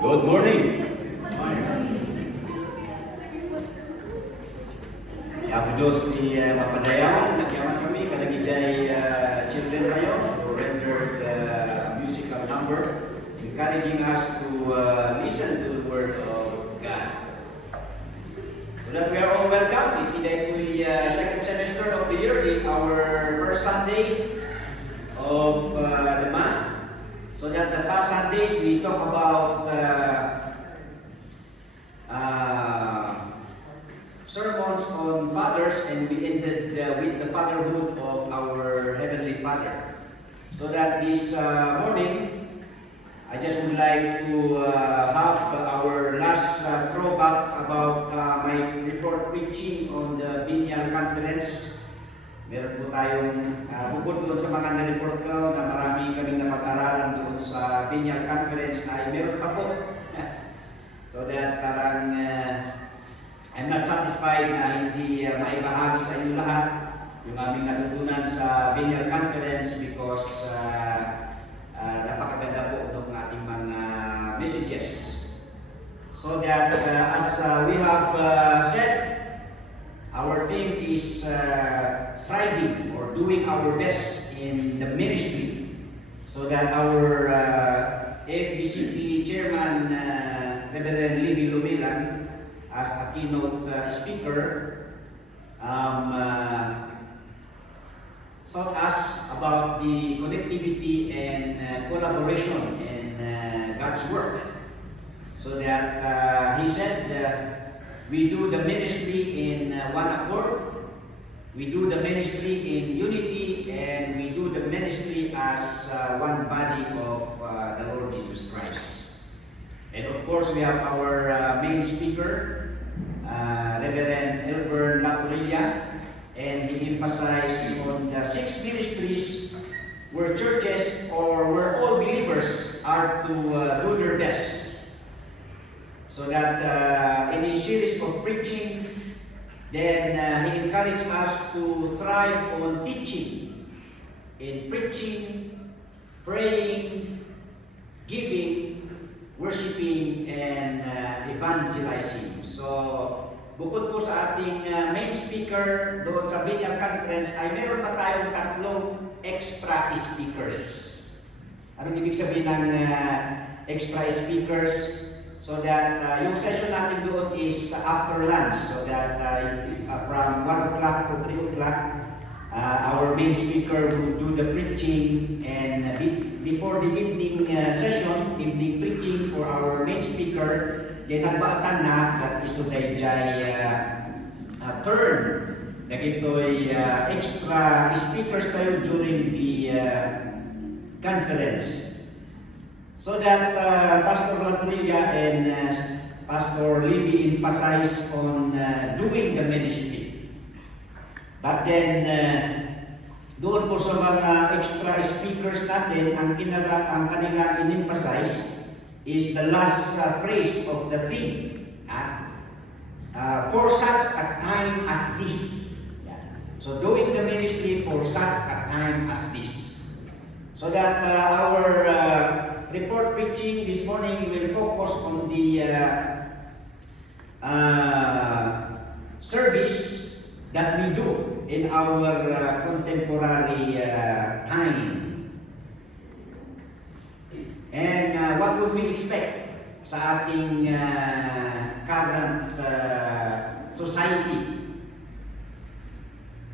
Good morning. Ya po Diyos ni mapadayawan, nagyaman kami, kanagijay children tayo, who rendered musical number, encouraging us to listen to the Word of God. So that we are all welcome. Itiday po second semester of the year. This is our first Sunday of the month. So that the past Sundays we talk about sermons on fathers, and we ended with the fatherhood of our Heavenly Father. So that this morning, I just would like to have our last throwback about my report preaching on the Binyang Conference. Meron po tayong, bukod doon sa mga na-report ko na marami kaming napag-aralan doon sa Binyang Conference, ay meron pa po. So that parang I'm not satisfied na hindi maibahagi sa inyo lahat yung aming natutunan sa Binyang Conference because napakaganda po ng ating mga messages. So that as we have said, our theme is striving or doing our best in the ministry, so that our FBCP Chairman, Reverend Libby Lumilan, as a keynote speaker, taught us about the connectivity and collaboration in God's work. So that he said, we do the ministry in one accord, we do the ministry in unity, and we do the ministry as one body of the Lord Jesus Christ. And of course, we have our main speaker, Reverend Elbert Latorilla, and he emphasized on the 6 ministries where churches or where all believers are to do their best. So that in his series of preaching, then he encouraged us to thrive on teaching, in preaching, praying, giving, worshiping, and evangelizing. So, bukod po sa ating main speaker doon sa Binyang Conference, ay meron pa tayong 3 extra speakers. Anong ibig sabihin ng extra speakers? So that yung session natin doon is after lunch. So that from 1 o'clock to 3 o'clock, our main speaker will do the preaching, and before the evening session, evening preaching for our main speaker, then nagbaatan na at isudayjay turn na gito'y extra speakers tayo during the conference. So that Pastor Latorilla and Pastor Libby emphasize on doing the ministry. But then, doon po sa mga extra speakers natin, ang kanila in-emphasize is the last phrase of the theme. For such a time as this. Yes. So doing the ministry for such a time as this. So that our report preaching this morning will focus on the service that we do in our contemporary time. And what would we expect sa ating current society?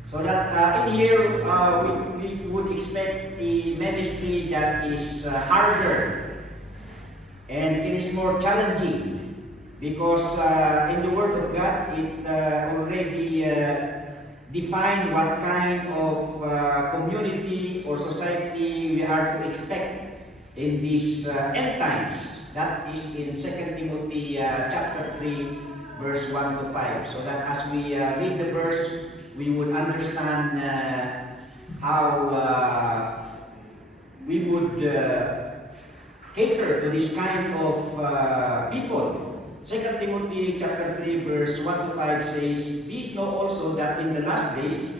So that in here, we would expect a ministry that is harder and it is more challenging because in the Word of God, it already defined what kind of community or society we are to expect in these end times. That is in 2 Timothy chapter 3, verse 1 to 5. So that as we read the verse, we would understand how we would cater to this kind of people. 2 Timothy chapter 3 verse 1 to 5 says, "These know also that in the last days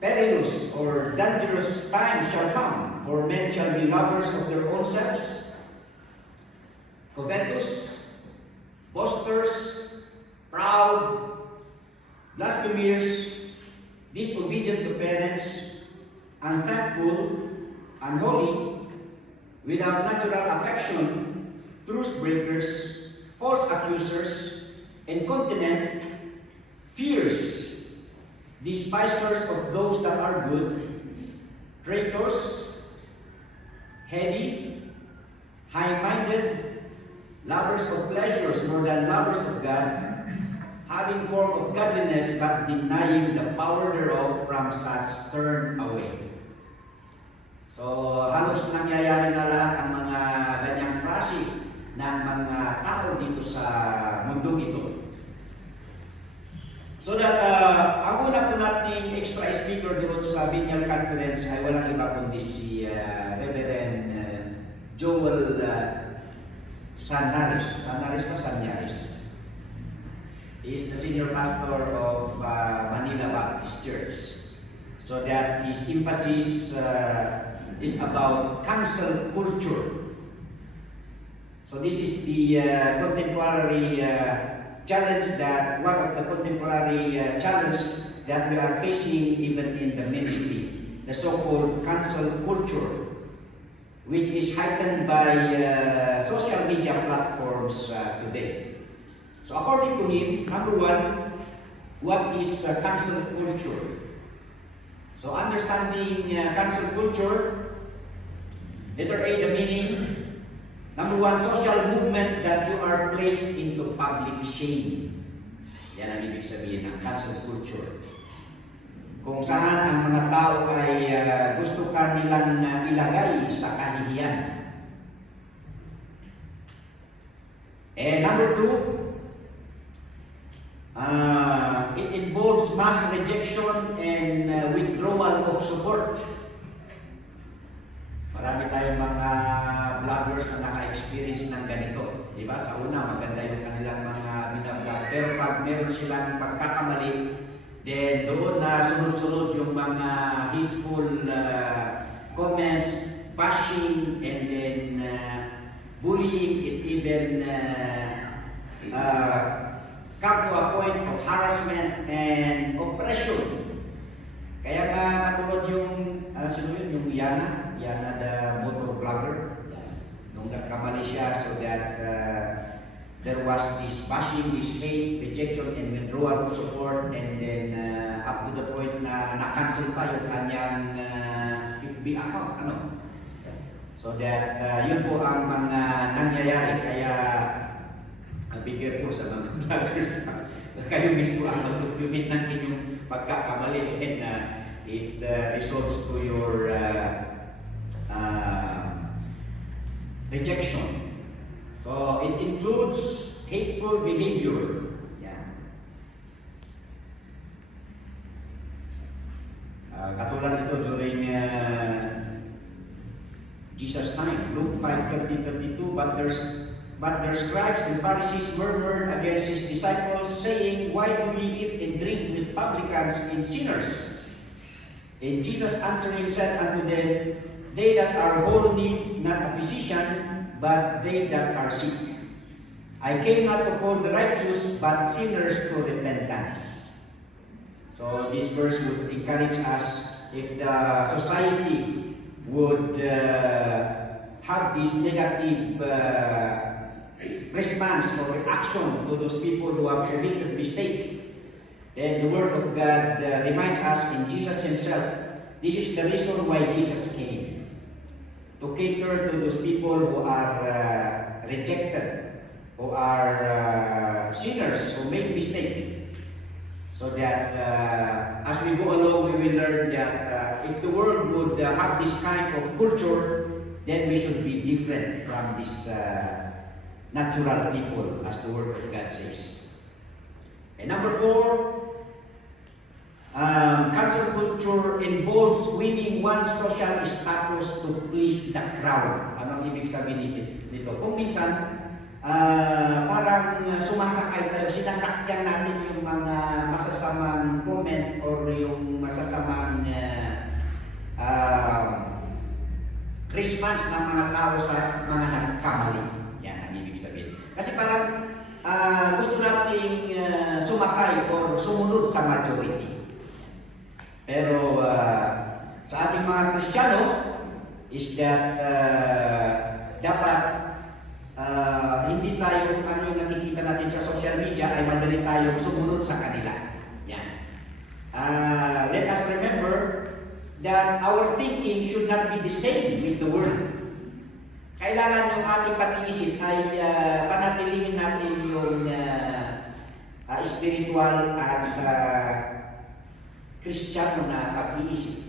perilous or dangerous times shall come, for men shall be lovers of their own selves, covetous, boasters, proud, blasphemers, disobedient to parents, unthankful, unholy, without natural affection, truce breakers, false accusers, incontinent, fierce, despisers of those that are good, traitors, heady, high-minded, lovers of pleasures more than lovers of God, having form of godliness but denying the power thereof, from such turn away. So, halos nangyayari na lahat ang mga ganyang klase ng mga tao dito sa mundong ito. So that, ang una po nating extra speaker doon sa Binyal Conference ay walang iba kundi si Reverend Joel Sanyaris. Sanyaris ba? Sanyaris. He is the senior pastor of Manila Baptist Church. So that his emphasis is about cancel culture. So this is the contemporary challenge, that one of the contemporary challenge that we are facing even in the ministry, the so-called cancel culture, which is heightened by social media platforms today. So according to him, number one, what is cancel culture? So understanding cancel culture, letter A, the meaning. Number one, social movement that you are placed into public shame. Yan ang ibig sabihin ng cancel culture. Kung saan ang mga tao ay gusto ka nilang ilagay sa kahihiyan. And number two, it involves mass rejection and withdrawal of support. Marami tayong mga vloggers na naka-experience ng ganito. Diba? Sa una, maganda yung kanilang mga binablog. Pero pag meron silang pagkakamali, then doon na sunod-sunod yung mga hateful comments, bashing, and then bullying, it even come to a point of harassment and oppression. Kaya nga katulad yung, yung Yana the motor vlogger, nung nagkamali siya, so that there was this bashing, this hate, rejection, and withdrawal of support, and then up to the point na na-cancel pa yung kanyang FB account. So that yun po ang mga nangyayari. Kaya be careful sa mga vloggers. Kayo mismo ang mag-document ng inyong pagkakamali, and it results to your rejection. So it includes hateful behavior. Yan. Katulad ito during Jesus' time, Luke 5:30-32, but their scribes and Pharisees murmured against his disciples, saying, "Why do ye eat and drink with publicans and sinners?" And Jesus answering said unto them, "They that are whole need not a physician, but they that are sick. I came not to call the righteous, but sinners to repentance." So this verse would encourage us, if the society would have this negative response or reaction to those people who have committed mistake, then the Word of God reminds us in Jesus Himself, this is the reason why Jesus came. To cater to those people who are rejected, who are sinners, who make mistake. So that as we go along, we will learn that if the world would have this kind of culture, then we should be different from this natural people, as the Word of God says. And number four, cancel culture involves winning one's social status to please the crowd. Anong ibig sabihin nito? Kung minsan, parang sumasakay tayo, sinasakyan natin yung mga masasamang comment or yung masasamang response ng mga tao sa mga nagkamali. Yan ang ibig sabihin. Kasi parang gusto nating sumakay or sumunod sa majority. Pero sa ating mga Kristiyano is that dapat hindi tayo, ano yung nakikita natin sa social media, ay madali tayong sumunod sa kanila. Yan. Let us remember that our thinking should not be the same with the world. Kailangan yung ating pag-iisip ay panatilihin natin yung spiritual at Kristiyano na pag-iisip.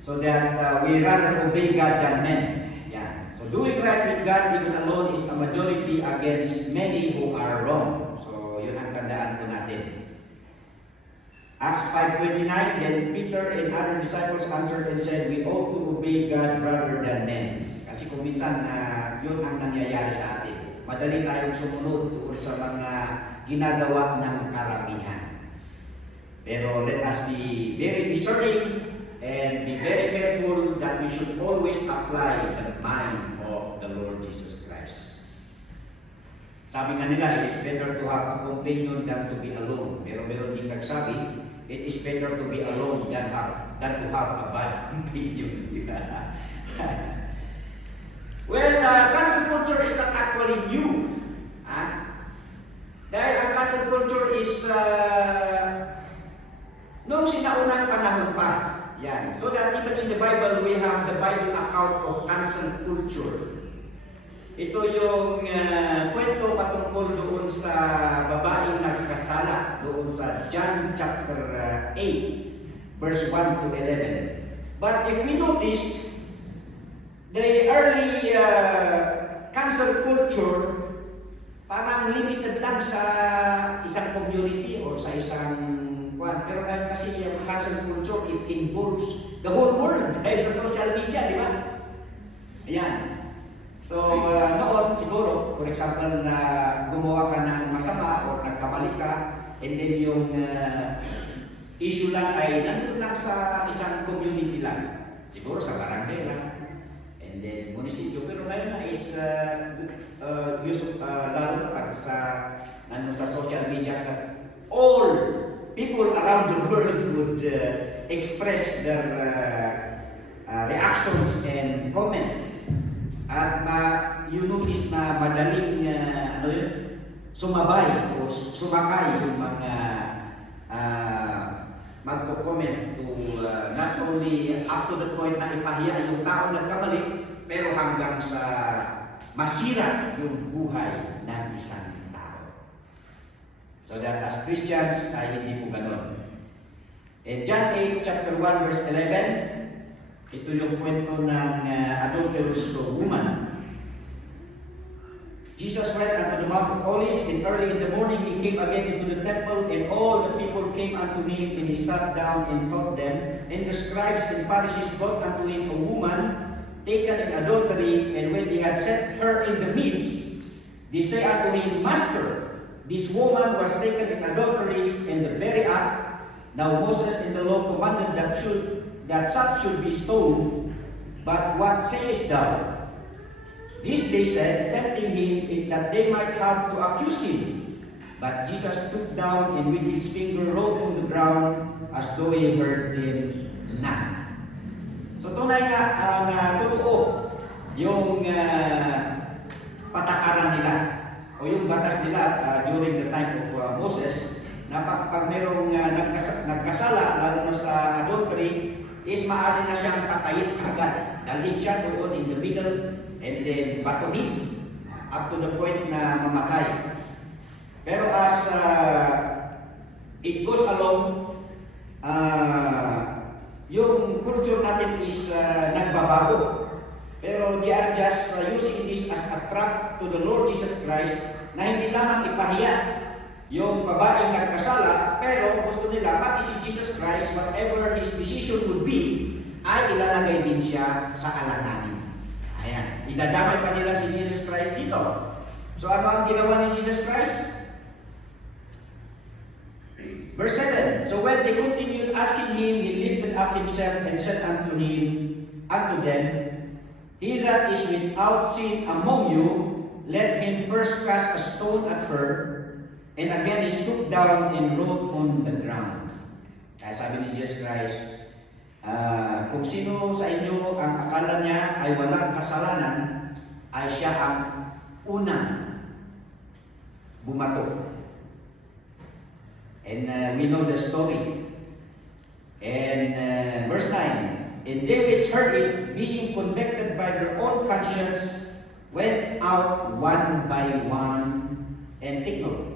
So that we rather obey God than men. Yeah. So doing right with God even alone is a majority against many who are wrong. So yun ang tandaan po natin. Acts 5:29, then Peter and other disciples answered and said, we ought to obey God rather than men. Kasi kung minsan yun ang nangyayari sa atin. Madali tayong sumunod tungkol sa mga ginagawa ng karamihan. Pero let us be very discerning and be very careful that we should always apply the mind of the Lord Jesus Christ. Sabi nga nila, it is better to have a companion than to be alone. Pero meron din nagsabi, it is better to be alone than to have a bad companion. Well, cancel culture is not actually new. Dahil ang cancel culture is noong sinaunang panahon pa. Yan. So that even in the Bible, we have the Bible account of cancel culture. Ito yung kwento patungkol doon sa babaeng nagkasala, doon sa John chapter 8, verse 1 to 11. But if we notice, the early cancel culture parang limited lang sa isang community or sa isang kwan. Pero kasi yung cancel culture, it involves the whole world dahil sa social media, di ba? Ayan. So, noon siguro, for example, na gumawa ka ng masama or nagkamali ka, and then yung issue lang ay nandun lang sa isang community lang. Siguro sa barangay lang. And then munisipyo. Pero ngayon na is lalo na pag sa social media that all people around the world would express their reactions and comment. At you notice na madaling sumabay o sumakay yung mga magko-comment to not only up to the point na ipahiya yung taong nagkamali, pero hanggang sa masira yung buhay ng isang tao. So that as Christians ay hindi po ganon. In John 8 chapter 1 verse 11, ito yung kwento ng adulterous woman. Jesus went unto the Mount of Olives, and early in the morning he came again into the temple, and all the people came unto him, and he sat down and taught them. And the scribes and Pharisees brought unto him a woman taken in adultery, and when they had set her in the midst, they say unto him, Master, this woman was taken in adultery in the very act. Now Moses in the law commanded that such should be stoned, but what sayest thou? This they said, tempting him that they might have to accuse him. But Jesus stooped down and with his finger wrote on the ground as though he heard them not. So tunay nga na totoo yung patakaran nila o yung batas nila during the time of Moses na pag merong nagkasala lalo na sa adultery is maaari na siyang patayin agad. Dalhin siya doon in the middle and then batuhin up to the point na mamatay. Pero as it goes along, yung culture natin is nagbabago. Pero they are just using this as a trap to the Lord Jesus Christ na hindi lamang ipahiya yung babaeng nagkasala, pero gusto nila pati si Jesus Christ, whatever his decision would be, ay ilalagay din siya sa alanganin. Ayan, idadamay pa nila si Jesus Christ dito. So ano ang ginawa ni Jesus Christ? Verse 7, so when they continued asking him, he lifted up himself and said unto them, He that is without sin among you, let him first cast a stone at her. And again, he stooped down and wrote on the ground. Kaya sabi ni Jesus Christ, kung sino sa inyo ang akala niya ay walang kasalanan, ay siya ang unang bumato. And we know the story. And verse 9, and they which heard it, being convicted by their own conscience, went out one by one, and take note,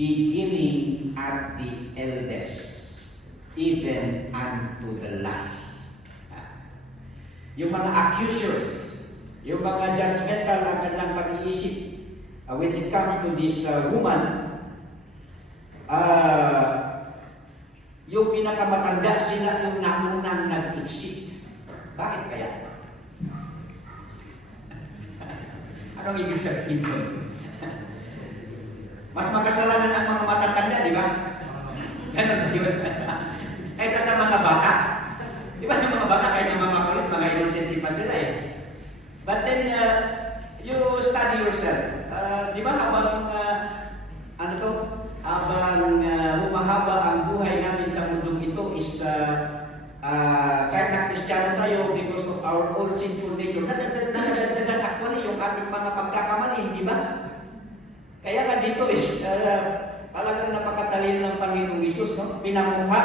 beginning at the eldest, even unto the last. Yung mga accusers, yung mga judgmental ang kanilang pag-iisip, when it comes to this woman, yung pinakamatanda sila yung naunang nag-exit. Bakit kaya? Anong ibig sabihin doon? Mas makasalanan ang mga matatanda, di ba? Ganun ba yun? Kaysa sa mga bata. Di ba yung mga bata kahit yung mga makulit, mga innocent pa sila eh. But then, you study yourself. Di ba habang, habang humahaba ang buhay natin sa mundong ito is kahit na Kristiyano tayo because of our own sinful nature, nadagdagan actually yung ating mga pagkakamali, di ba? Kaya nga dito is talagang napakatalino ng Panginoong Hesus, no? Pinamukha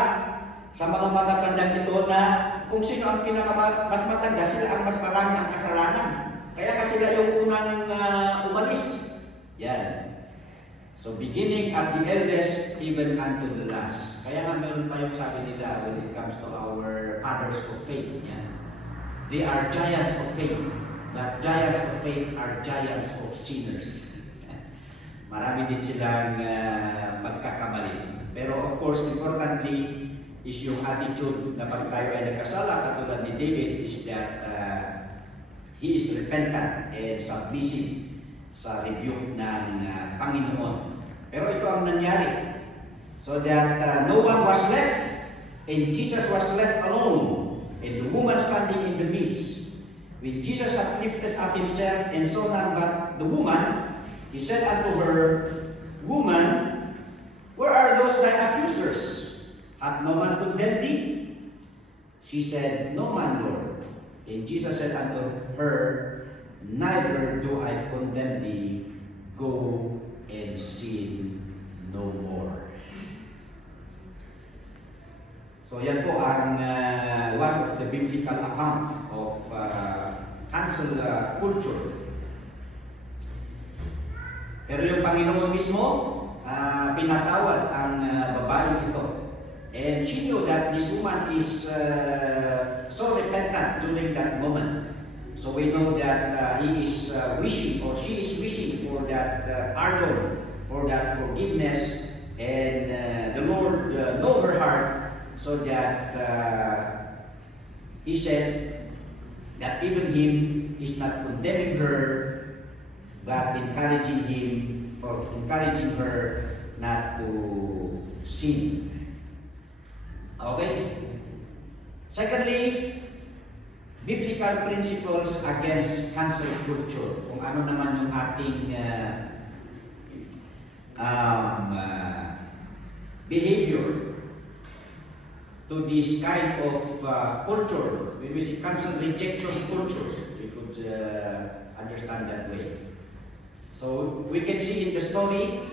sa mga matatandang ito na kung sino ang mas matanda, sila ang mas marami ang kasalanan. Kaya nga sila yung unang umalis. Yan. So beginning at the eldest, even unto the last. Kaya nga meron pa yung sabi nila when it comes to our fathers of faith. Yan. They are giants of faith. But giants of faith are giants of sinners. Marami din silang magkakamali. Pero of course, importantly, is yung attitude na pag tayo ay nagkasala, katulad ni David, is that he is repentant and submissive sa rebuke ng Panginoon. Pero ito ang nangyari. So that no one was left, and Jesus was left alone, and the woman standing in the midst. When Jesus had lifted up himself and saw none but the woman, he said unto her, Woman, where are those thy accusers? Hath no man condemned thee? She said, No man, Lord. And Jesus said unto her, Neither do I condemn thee. Go and sin no more. So yan po ang one of the biblical account of cancel culture. Pero yung Panginoon mismo, pinatawad ang babaeng ito. And she knew that this woman is so repentant during that moment. So we know that he is wishing, or she is wishing for that pardon, for that forgiveness, and the Lord know her heart, so that he said that even him is not condemning her, but encouraging him or encouraging her not to sin. Okay? Secondly, biblical principles against cancel culture. Kung ano naman yung ating behavior to this kind of culture. When we say cancel rejection culture, we could understand that way. So we can see in the story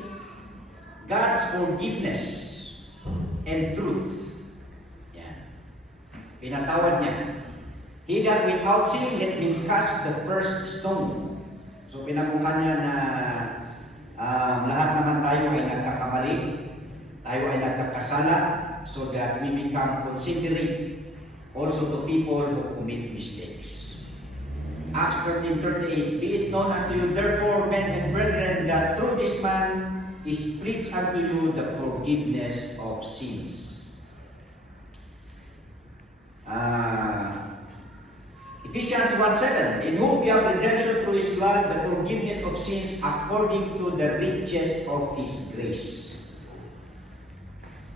God's forgiveness and truth. Yan. Pinatawad niya. He that without sin, let him cast the first stone. So pinamukha niya na lahat naman tayo ay nagkakamali, tayo ay nagkakasala, so that we become considerate also to people who commit mistakes. Acts 13:38, Be it known unto you, therefore, men and brethren, that through this man is preached unto you the forgiveness of sins. Ephesians 1:7, In whom we have redemption through his blood, the forgiveness of sins according to the riches of his grace.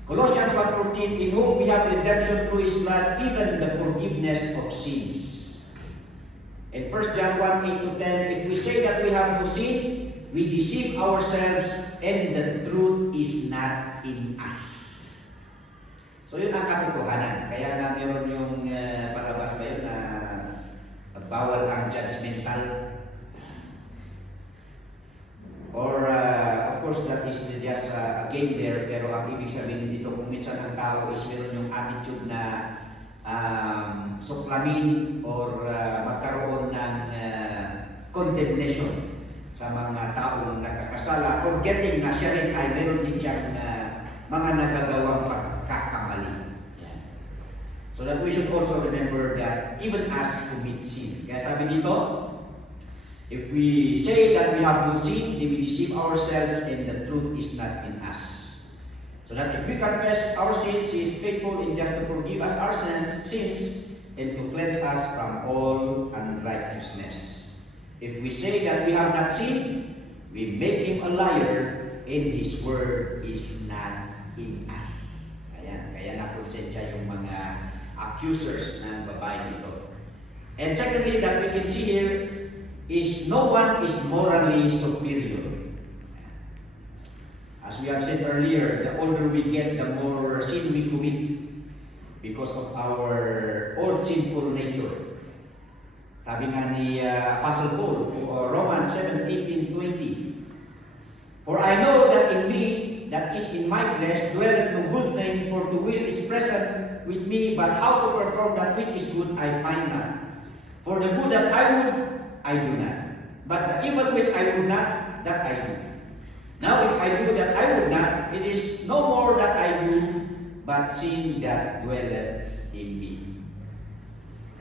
Colossians 1:14, In whom we have redemption through his blood, even the forgiveness of sins. And 1 John 1:8 to 10, if we say that we have no sin, we deceive ourselves and the truth is not in us. So yun ang katotohanan. Kaya nga meron yung palabas ba yun na bawal ang judgmental. Or of course that is just a game there, pero ang ibig sabihin dito kung minsan ang tao is meron yung attitude na suklamin or magkaroon ng condemnation sa mga taong nagkakasala, forgetting na siya rin ay meron din siyang mga nagagawang pagkakamali. Yeah. So that we should also remember that even us commit sin. Kaya sabi dito, if we say that we have no sin, then we deceive ourselves and the truth is not in us. So that if we confess our sins, He is faithful and just to forgive us our sins and to cleanse us from all unrighteousness. If we say that we have not sinned, we make Him a liar and His word is not in us. Ayan, kaya nakonsensya yung mga accusers ng babae nito. And secondly, that we can see here is no one is morally superior. As we have said earlier, the older we get, the more sin we commit because of our old sinful nature. Sabi nga ni Apostle Paul, Romans 7:18-20, for I know that in me, that is in my flesh, dwelleth no good thing, for the will is present with me, but how to perform that which is good I find not. For the good that I would, I do not. But the evil which I would not, that I do. Now if I do that I would not, it is no more that I do, but sin that dwelleth in me.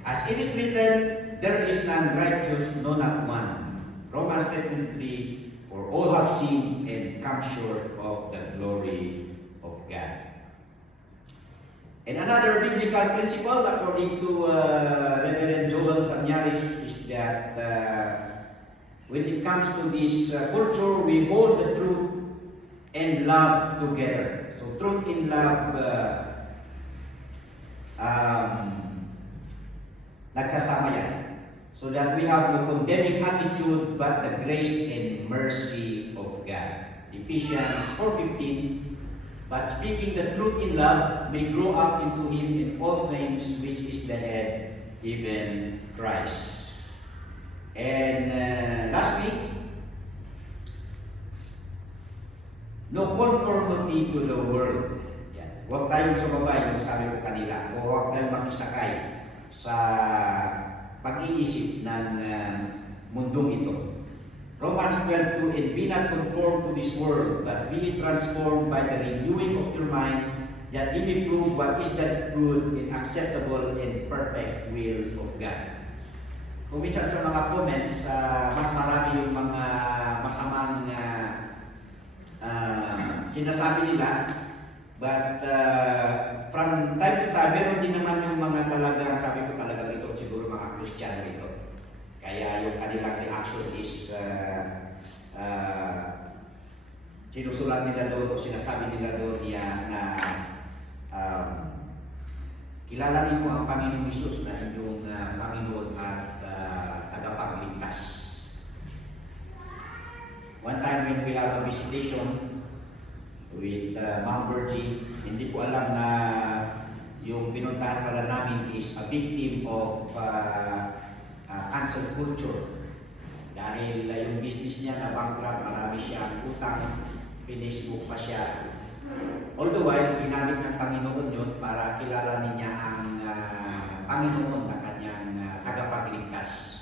As it is written, there is none righteous, no not one. Romans 10:23, for all have sinned and come short of the glory of God. And another biblical principle, according to Reverend Joel Samyaris, is that when it comes to this culture, we hold the truth and love together. So truth and love nagsasama yan. So that we have no condemning attitude but the grace and mercy of God. Ephesians 4:15, but speaking the truth in love may grow up into Him in all things, which is the head, even Christ. And lastly, no conformity to the world. Yan. Huwag tayong sumabay, yung sabi ko kanila, o huwag tayong makisakay sa pag-iisip ng mundong ito. Romans 12:2, and be not conformed to this world, but be transformed by the renewing of your mind, that ye may prove what is that good and acceptable and perfect will of God. Kung minsan sa mga comments, mas marami yung mga masamang sinasabi nila, but from time to time, meron din naman yung mga talagang, sabi ko talaga ito, siguro mga Kristiyano ito. Kaya yung kanilang reaction is sinusulat nila doon o sinasabi nila doon na kilalanin mo ang Panginoong Hesus na inyong Panginoon at tagapagligtas. One time when we have a visitation with Ma'am Bergie, hindi ko alam na yung pinuntahan pala namin is a victim of cancel culture. Dahil yung business niya na bankrupt, marami siyang utang, pinisbook pa siya. All the while, ginamit ng Panginoon yun para kilalanin niya ang Panginoon na kanyang tagapagligtas.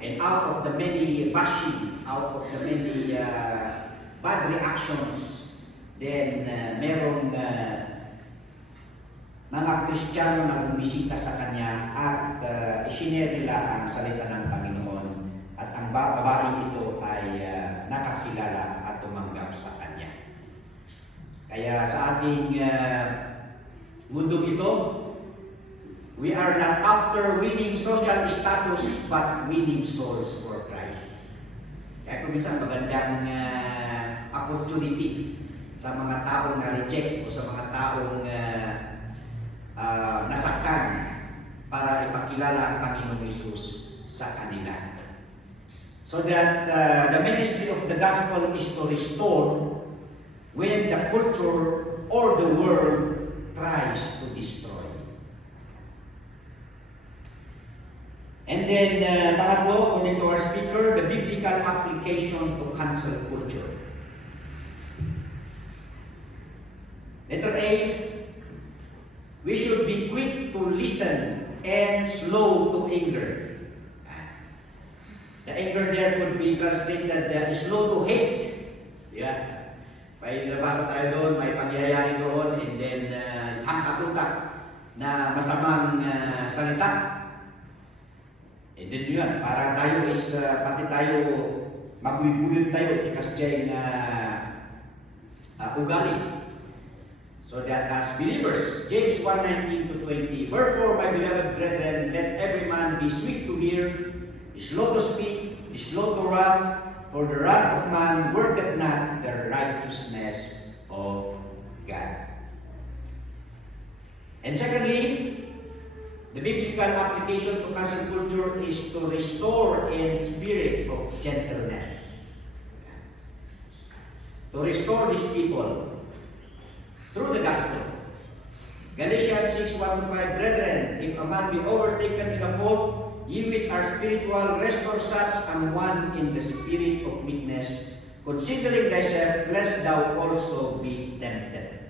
And out of the many bashing, out of the many bad reactions, then merong mga Kristiyano na bumisita sa kanya at isinare nila ang salita ng Panginoon at ang babae ito ay nakakilala at tumanggap sa kanya. Kaya sa ating mundong ito, we are not after winning social status but winning souls for Christ. Kaya kung minsan magandang opportunity sa mga taong na-reject o sa mga taong nasaktan para ipakilala ang Panginoong Hesus sa kanila. So that the ministry of the gospel is to restore when the culture or the world tries to destroy. And then, pangatlo, according to our speaker, the biblical application to cancel culture. Letter A, we should be quick to listen and slow to anger. The anger there could be translated slow to hate. Yeah. May nabasa tayo doon, may pangyayari doon, and then hangkatutak na masamang salita. And then yun, para tayo is, pati tayo, maguyuyod tayo, tikas dyan ugali. So that as believers, James 1:19-20, wherefore, my beloved brethren, let every man be swift to hear, slow to speak, slow to wrath, for the wrath of man worketh not the righteousness of God. And secondly, the biblical application to cancel culture is to restore in spirit of gentleness. To restore these people through the gospel. Galatians 6:1-5, brethren, if a man be overtaken in a fault, ye which are spiritual, restore such an one in the spirit of meekness, considering thyself, lest thou also be tempted.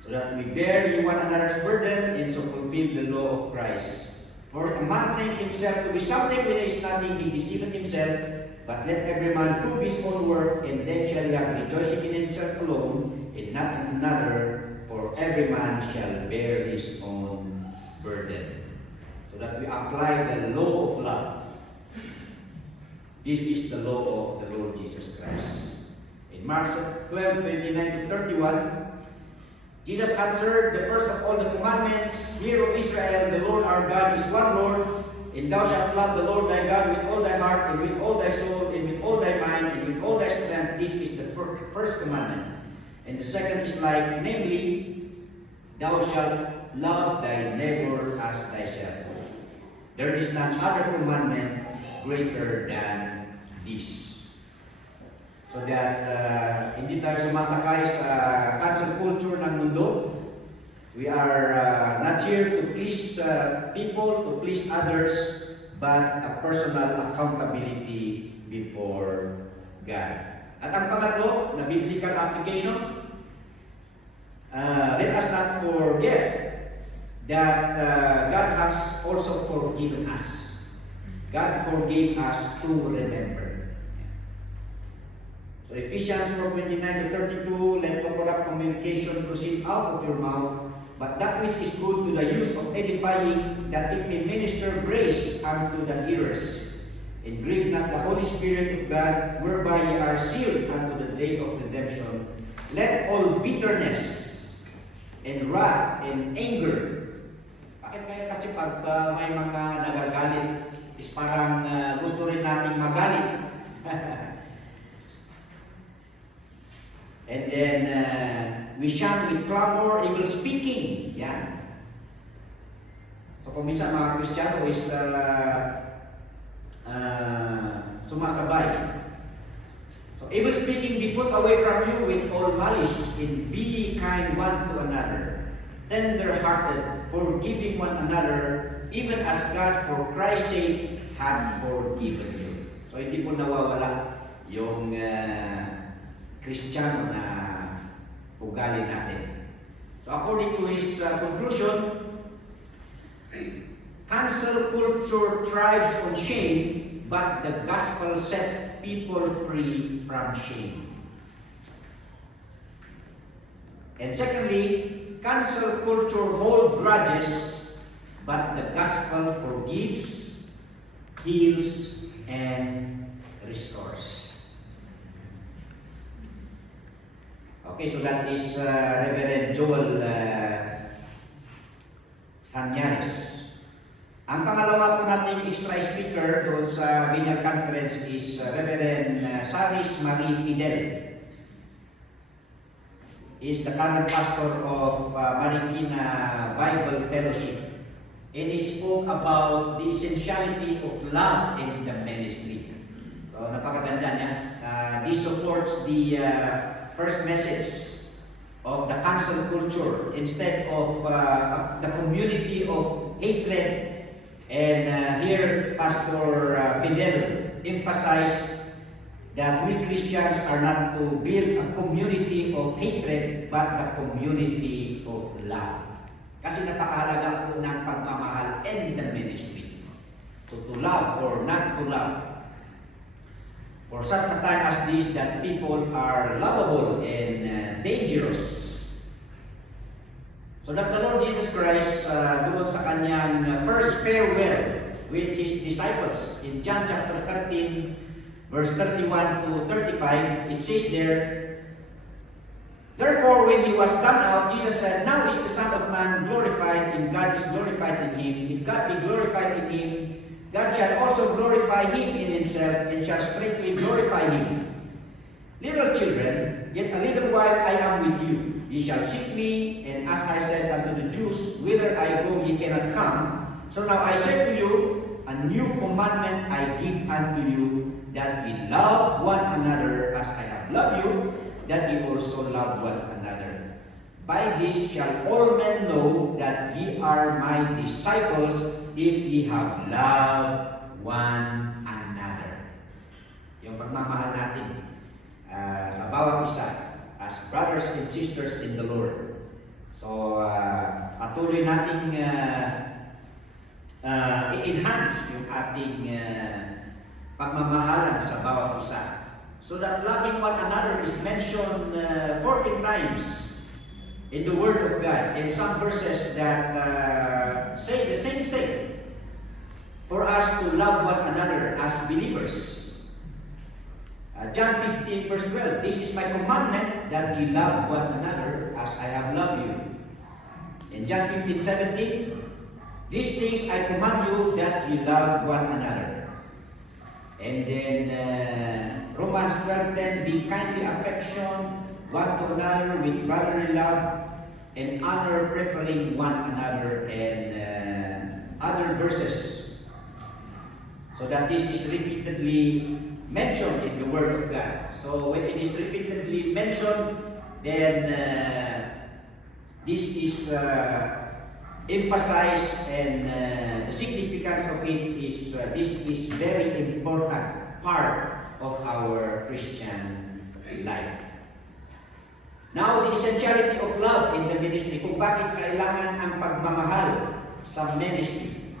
So that we bear ye one another's burden, and so fulfill the law of Christ. For a man think himself to be something when he is nothing, he deceiveth himself. But let every man prove his own worth, and then shall he have rejoicing in himself alone, and not in another, for every man shall bear his own burden. So that we apply the law of love. This is the law of the Lord Jesus Christ. In Mark 12:29-31, Jesus answered, the first of all the commandments, hear, O Israel, the Lord our God is one Lord, and thou shalt love the Lord thy God with all thy heart, and with all thy soul, and with all thy mind, and with all thy strength. This is the first commandment. And the second is like, namely, thou shalt love thy neighbor as thyself. There is none other commandment greater than this. So that hindi tayo sumasakay sa cancel culture ng mundo. We are not here to please people, to please others, but a personal accountability before God. At ang pangatlo, na biblical application, let us not forget that God has also forgiven us. God forgave us to remember. So Ephesians 4:29-32, let no corrupt communication proceed out of your mouth, but that which is good to the use of edifying, that it may minister grace unto the hearers. And grieve not the Holy Spirit of God, whereby ye are sealed unto the day of redemption. Let all bitterness and wrath and anger. Bakit kaya kasi pag may mga nagagalit, is parang gusto rin nating magalit. And then, we shun with clamor, evil speaking. Yan. So kung minsan mga Kristiyano is sumasabay. So evil speaking be put away from you with all malice, and be kind one to another, tender-hearted, forgiving one another, even as God for Christ's sake hath forgiven you. So hindi po nawawala yung Kristiyano na ugali natin. So according to his conclusion, cancel culture thrives on shame, but the gospel sets people free from shame. And secondly, cancel culture holds grudges, but the gospel forgives, heals, and restores. Okay, so that is Reverend Joel Sanyanes. Ang pangalawa po nating extra speaker doon sa Binyag Conference is Reverend Saris Marie Fidel. He is the current pastor of Marikina Bible Fellowship. and he spoke about the essentiality of love in the ministry. So, napakaganda niya. This supports the first message of the cancel culture instead of the community of hatred. And here, Pastor Fidel emphasized that we Christians are not to build a community of hatred, but the community of love. Kasi napakahalaga po ng pagmamahal in the ministry. So to love or not to love. For such a time as this, that people are lovable and dangerous. So that the Lord Jesus Christ, doon sa kanyang first farewell with His disciples, in John chapter 13, verse 31 to 35, it says there, "Therefore, when He was gone out, Jesus said, Now is the Son of Man glorified, and God is glorified in Him. If God be glorified in Him, God shall also glorify Him in Himself, and shall straightway glorify Him. Little children, yet a little while I am with you. Ye shall seek me, and as I said unto the Jews, Whither I go ye cannot come. So now I say to you, a new commandment I give unto you, that ye love one another as I have loved you, that ye also love one another. By this shall all men know that ye are my disciples, if ye have loved one another." Yung pagmamahal natin sa bawat isa as brothers and sisters in the Lord. So, patuloy nating i-enhance yung ating pagmamahalan sa bawat isa. So that loving one another is mentioned 14 times in the Word of God. In some verses that say the same thing, for us to love one another as believers. John 15 verse 12, "This is my commandment, that ye love one another as I have loved you." In John 15:17, "These things I command you, that ye love one another." And then Romans 12:10, "Be kindly affection one to another with brotherly love, and honor, preferring one another," and other verses. So that this is repeatedly mentioned in the Word of God. So when it is repeatedly mentioned, then this is emphasized, and the significance of it is this is very important part of our Christian life. Now, the essentiality of love in the ministry, kung bakit kailangan ang pagmamahal sa ministry.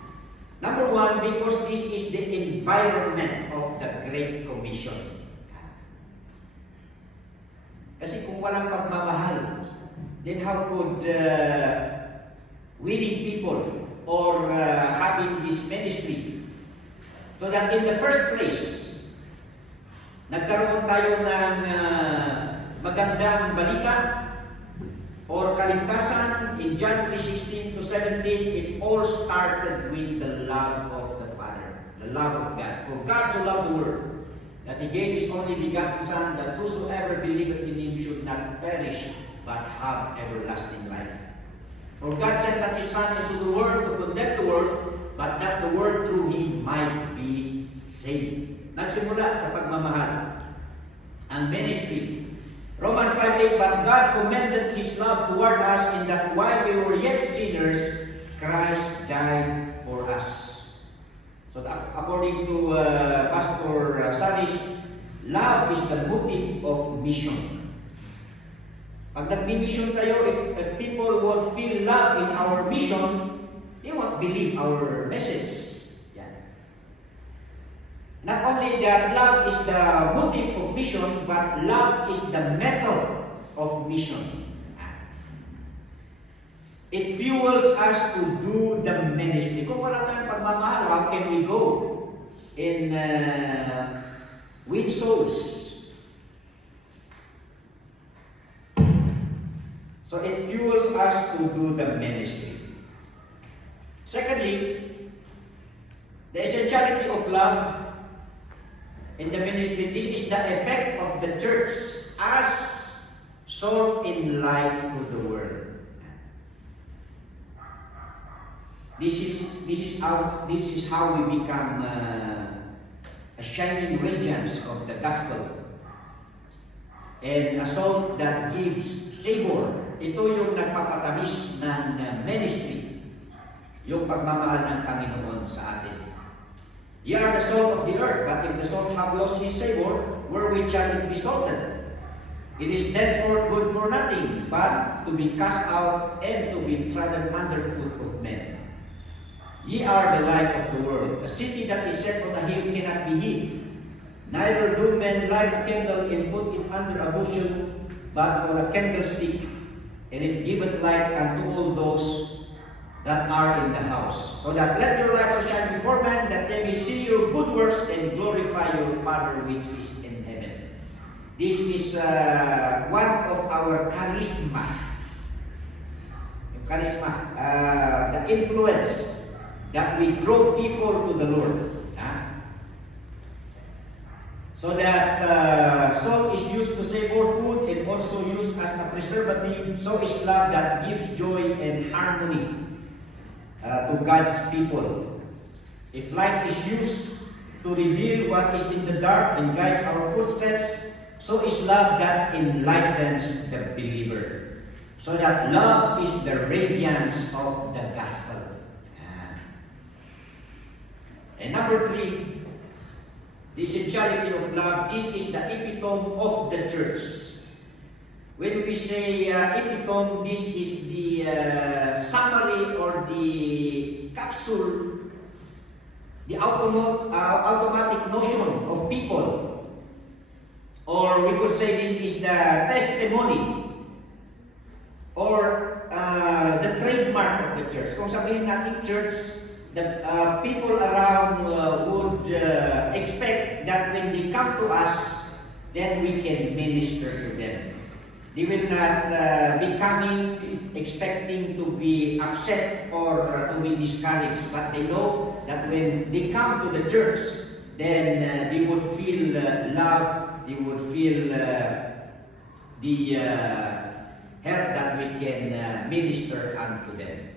Number one, because this is the environment of the Great Commission. Kasi kung walang pagmamahal, then how could winning people or having this ministry? So that in the first place, nagkaroon tayo ng magandang balita or kaligtasan. In John 3:16 to 17, it all started with the love of the Father, the love of God. For God so loved the world, that He gave His only begotten Son, that whosoever believeth in Him should not perish, but have everlasting life. For God sent not His Son into the world to condemn the world, but that the world through Him might be saved. Nagsimula sa pagmamahal ang ministry. Romans 5:8, "But God commended His love toward us, in that while we were yet sinners, Christ died for us." So according to Pastor Saris, love is the motive of mission. Pag nag-mission tayo, if people won't feel love in our mission, they won't believe our message. Not only that love is the motive of mission, but love is the method of mission. It fuels us to do the ministry. Kung wala tayong pagmamahal, how can we go in win souls? So it fuels us to do the ministry. Secondly, the essentiality of love in the ministry, this is the effect of the church as salt in light to the world. This is how we become a shining radiance of the gospel and a salt that gives savor. Ito yung nagpapatamis ng ministry, yung pagmamahal ng Panginoon sa atin. Ye are the salt of the earth, but if the salt have lost his savor, wherewith shall it be salted? It is thenceforth good for nothing, but to be cast out and to be trodden under foot of men. Ye are the light of the world. A city that is set on a hill cannot be hid. Neither do men light a candle and put it under a bushel, but on a candlestick, and it giveth light unto all those that are in the house. So that let your light so shine before men, that they may see your good works and glorify your Father which is in heaven. This is one of our charisma. Yung charisma, the influence that we draw people to the Lord. So that salt is used to savor food and also used as a preservative. So is love that gives joy and harmony to God's people. If light is used to reveal what is in the dark and guides our footsteps, so is love that enlightens the believer. So that love is the radiance of the gospel. And number 3, the essentiality of love. This is the epitome of the church. When we say epitome, this is the summary or the capsule, the automatic notion of people. Or we could say this is the testimony or the trademark of the church. Kung sabihin natin church, the people around would expect that when they come to us, then we can minister to them. They will not be coming expecting to be upset or to be discouraged, but they know that when they come to the church, then they would feel love, they would feel the help that we can minister unto them.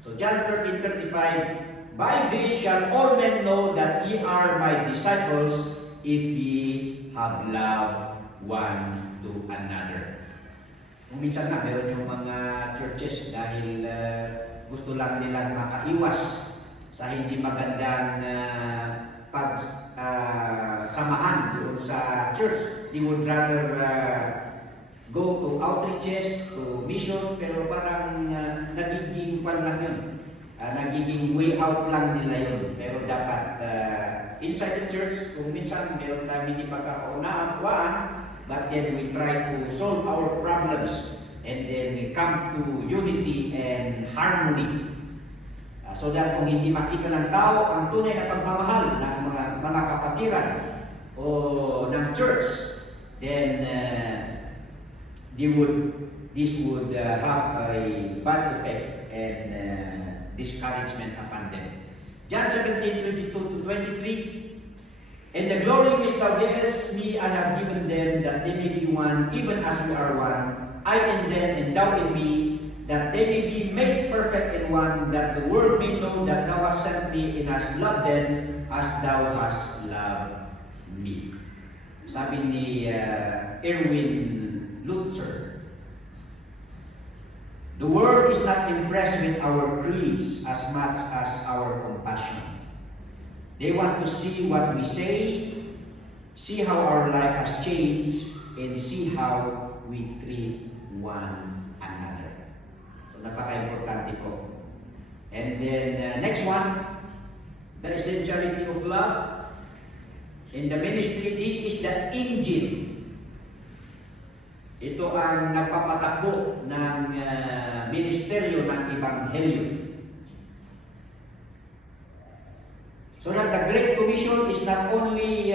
So John 13:35, by this shall all men know that ye are my disciples, if ye have love one to another. Kung minsan nga, meron yung mga churches dahil gusto lang nilang makaiwas sa hindi magandang samahan doon sa church. They would rather go to outreaches, to mission, pero parang nagiging pan lang yun. Nagiging way out lang nila yun. Pero dapat inside the church, kung minsan meron tayo hindi pagkakaunawaan, but then we try to solve our problems and then we come to unity and harmony. So that kung hindi makita ng tao ang tunay na pagmamahal ng mga kapatiran o ng church, then this would have a bad effect and discouragement upon them. John 17:22-23, and the glory which thou gavest me I have given them, that they may be one, even as we are one, I in them and thou in me, that they may be made perfect in one, that the world may know that thou hast sent me and hast loved them as thou hast loved me. Sabi ni Erwin Lutzer, the world is not impressed with our creeds as much as our compassion. They want to see what we say, see how our life has changed, and see how we treat one another. So, napaka-importante po. And then, next one, the essentiality of love. In the ministry, this is the engine. Ito ang nagpapatakbo ng ministeryo ng Ebanghelyo. So that the Great Commission is not only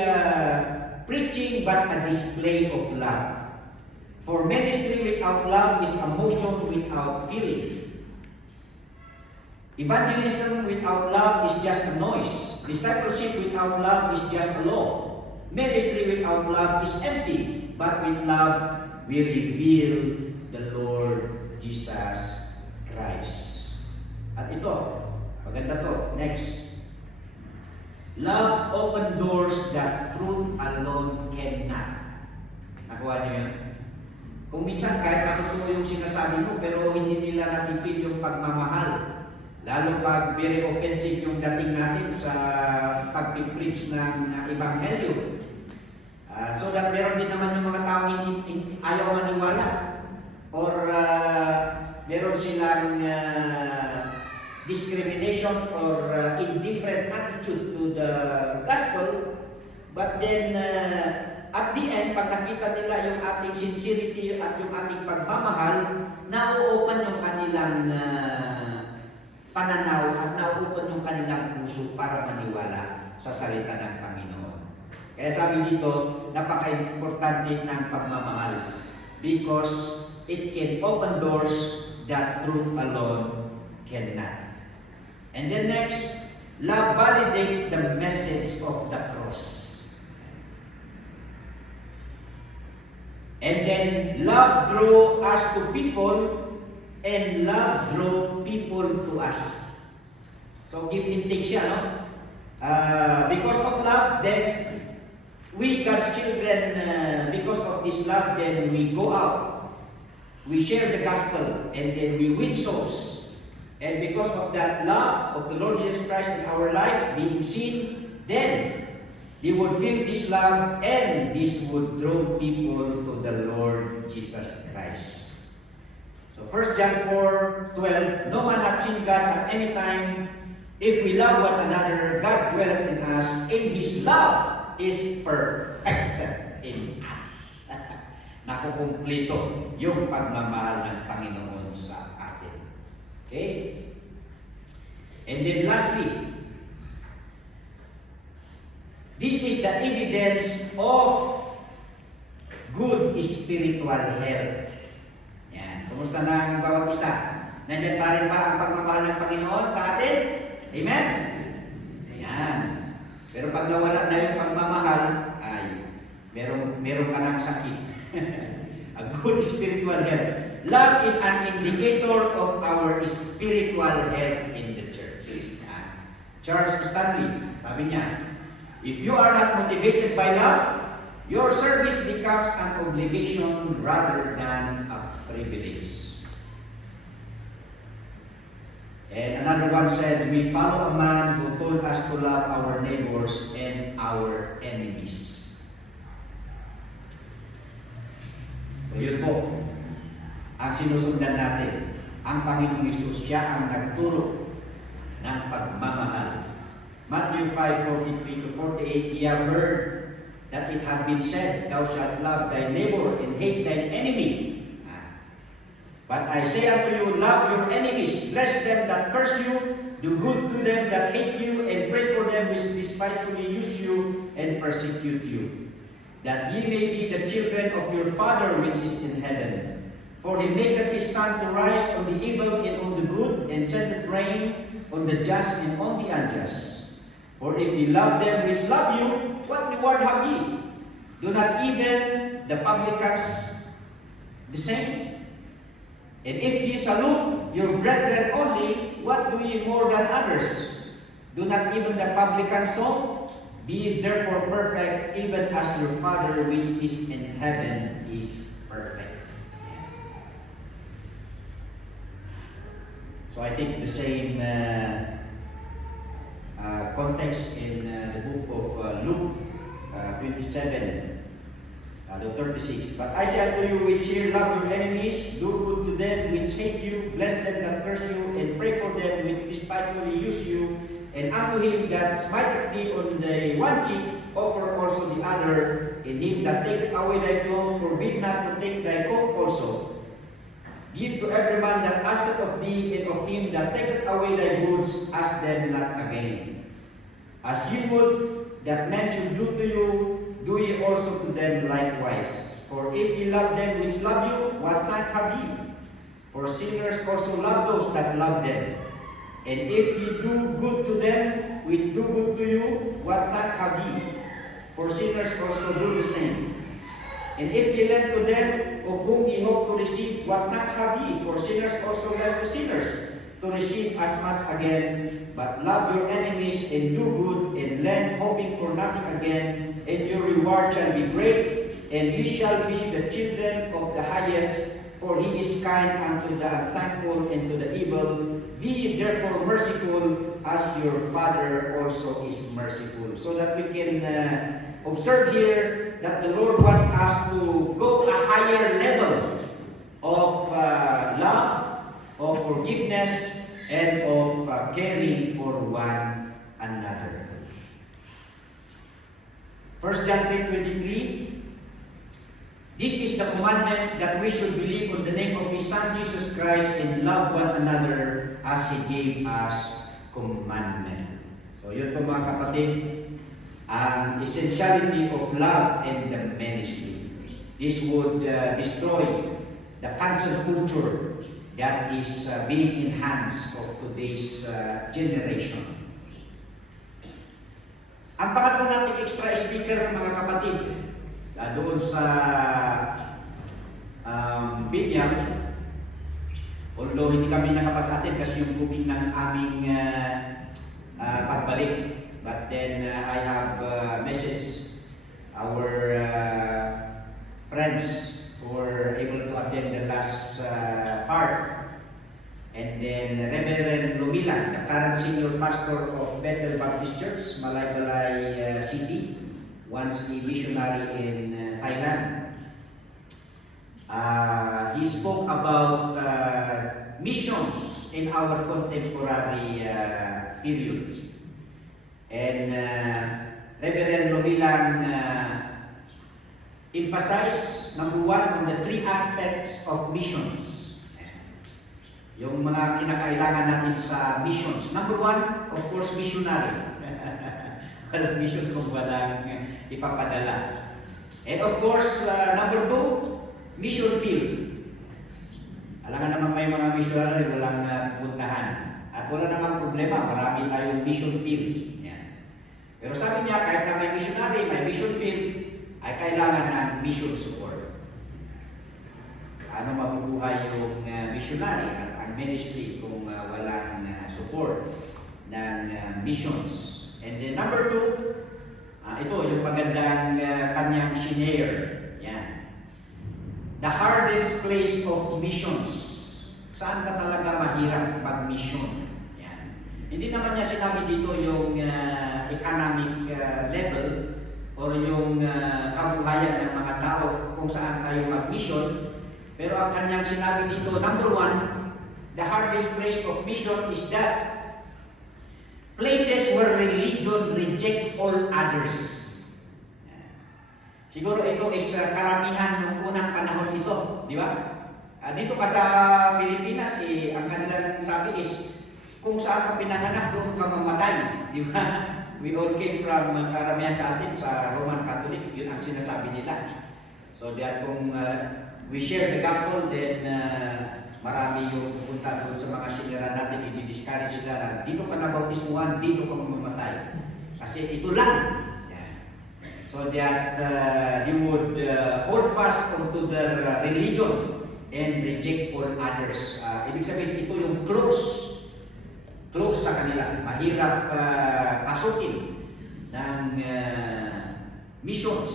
preaching but a display of love. For ministry without love is a motion without feeling. Evangelism without love is just a noise. Discipleship without love is just a law. Ministry without love is empty, but with love we reveal the Lord Jesus Christ. At ito, Maganda to. Next. Love open doors that truth alone cannot. Nakuha niyo yun? Kung minsan kahit matotoo yung sinasabi mo pero hindi nila na-feel yung pagmamahal. Lalo pag very offensive yung dating natin sa pag-preach ng Ebanghelyo. So that meron din naman yung mga tao hindi ayaw maniwala. Or meron silang discrimination or indifferent attitude to the gospel, but then at the end, pag nakita nila yung ating sincerity at yung ating pagmamahal, na-open yung kanilang pananaw at na-open yung kanilang puso para maniwala sa salita ng Panginoon. Kaya sabi dito, napaka-importante ng pagmamahal because it can open doors that truth alone cannot. And then next, love validates the message of the cross. And then, love drew us to people, and love drew people to us. So, give and take siya, no? Because of love, then, we, God's children, because of this love, then we go out. We share the gospel, and then we win souls. And because of that love of the Lord Jesus Christ in our life being seen, then they would feel this love and this would draw people to the Lord Jesus Christ. So 1 John 4:12, no man hath seen God at any time. If we love one another, God dwelleth in us, and His love is perfected in us. Nakukumpleto yung pagmamahal ng Panginoon sa atin. Okay? And then lastly, this is the evidence of good spiritual health. Yan. Kumusta na ang bawat isa? Nandiyan pa rin ba ang pagmamahal ng Panginoon sa atin? Amen? Yan. Pero pag nawala na yung pagmamahal, ay, meron ka ng sakit. A good spiritual health. Love is an indicator of our spiritual health in the church. Charles Stanley, sabi niya, if you are not motivated by love, your service becomes an obligation rather than a privilege. And another one said, we follow a man who told us to love our neighbors and our enemies. So yun po. Ang sinusundan natin, ang Panginoong Hesus, siya ang nagturo ng pagmamahal. Matthew 5:43-48, ye have heard that it hath been said, thou shalt love thy neighbor and hate thine enemy. But I say unto you, love your enemies, bless them that curse you, do good to them that hate you, and pray for them which despitefully use you and persecute you, that ye may be the children of your Father which is in heaven. For He maketh His sun to rise on the evil and on the good, and sendeth rain on the just and on the unjust. For if ye love them which love you, what reward have ye? Do not even the publicans the same? And if ye salute your brethren only, what do ye more than others? Do not even the publicans so? Be therefore perfect, even as your Father which is in heaven is perfect. So I think the same context in the book of Luke 27 to 36. But I say unto you, which here love your enemies, do good to them which hate you, bless them that curse you, and pray for them which despitefully use you, and unto him that smiteth thee on the one cheek, offer also the other, and him that taketh away thy cloak, forbid not to take thy coat also. Give to every man that asketh of thee, and of him that taketh away thy goods, ask them not again. As ye would that men should do to you, do ye also to them likewise. For if ye love them which love you, what thank have ye? For sinners also love those that love them. And if ye do good to them which do good to you, what thank have ye? For sinners also do the same. And if ye lend to them of whom ye hope to receive, what thank have ye? For sinners also lend to sinners, to to receive as much again, but love your enemies and do good and lend, hoping for nothing again, and your reward shall be great, and ye shall be the children of the highest, for he is kind unto the unthankful and to the evil. Be ye therefore merciful, as your Father also is merciful. So that we can observe here that the Lord wants us to go a higher level of love, of forgiveness, and of caring for one another. 1 John 3:23. This is the commandment, that we should believe on the name of His Son Jesus Christ and love one another as He gave us commandment. So yun po mga kapatid, ang essentiality of love and the ministry. This would destroy the cancel culture that is being enhanced of today's generation. Ang pangatlo nating extra speaker mga kapatid, doon sa Binyang, although hindi kami nakapag-attend kasi yung booking ng aming pagbalik, but then I have messaged our friends who were able to attend the last part, and then Reverend Lumilan, the current senior pastor of Bethel Baptist Church, Malaybalay City, once a missionary in Thailand. He spoke about missions in our contemporary period. And Reverend Lumilan emphasized, number one, on the three aspects of missions. Yung mga kinakailangan natin sa missions. Number one, of course, missionary. Walang mission kung walang ipapadala. And of course, number two, mission field. Alam nga naman may mga missionary walang puntahan. At wala namang problema, marami tayong mission field. Yan. Pero sabi niya, kahit na may missionary, may mission field, ay kailangan ng mission support. Ano mabubuhay yung missionary at ang ministry kung walang support ng missions. And then number two, ito yung magandang kanyang shinare. Yan. The hardest place of missions. Saan ba talaga mahirap mag-mission? Yan. Hindi naman niya sinabi dito yung economic level or yung kabuhayan ng mga tao kung saan tayo mag-mission. Pero ang kanyang sinabi dito, number one, the hardest place of mission is that places where religion reject all others. Siguro ito is karamihan ng unang panahon ito, di ba? Dito ka sa Pilipinas, ang kanilang sabi is, kung saan ka pinanganak, doon ka mamatay, di ba? We all came from karamihan sa atin sa Roman Catholic, yun ang sinasabi nila. So that kung we share the gospel, then marami yung pupunta doon sa mga sinira natin, i-discourage sila na dito ka nabautismuhan, dito ka mamamatay. Kasi ito lang. Yeah. So that you would hold fast onto their religion and reject all others. Ibig sabihin, ito yung close sa kanila. Mahirap pasukin ng missions.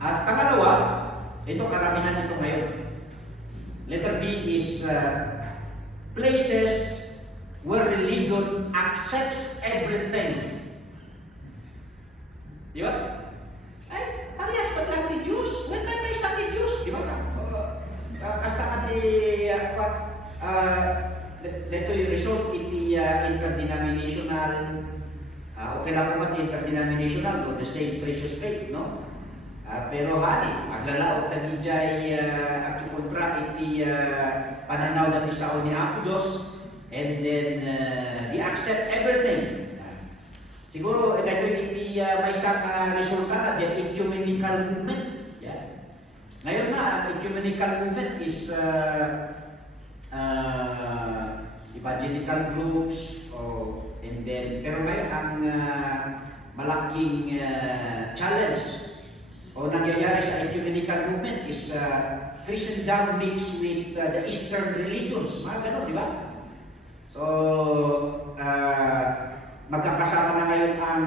At pangalawa, ito karamihan ito ngayon. Letter B is places where religion accepts everything. Di ba? Ay, parehas pa lang ni Diyos. When may isang ni Diyos. Di ba? Kasta kati, dito yung result, iti interdenominational, okay lang po interdenominational, no? The same precious faith, no? Pero hani, aglalaot na dijay agkikontra iti pananaw natin sa ni Apo Diyos, and then they accept everything. Siguro ito iti may isang resulta na the ecumenical movement. Yeah. Ngayon na, ang ecumenical movement is evangelical groups, and then, pero ngayon ang malaking challenge o nangyayari sa ecumenical movement is Christendom mixed with the Eastern religions. Mga ganon, di ba? So, magkakasama na ngayon ang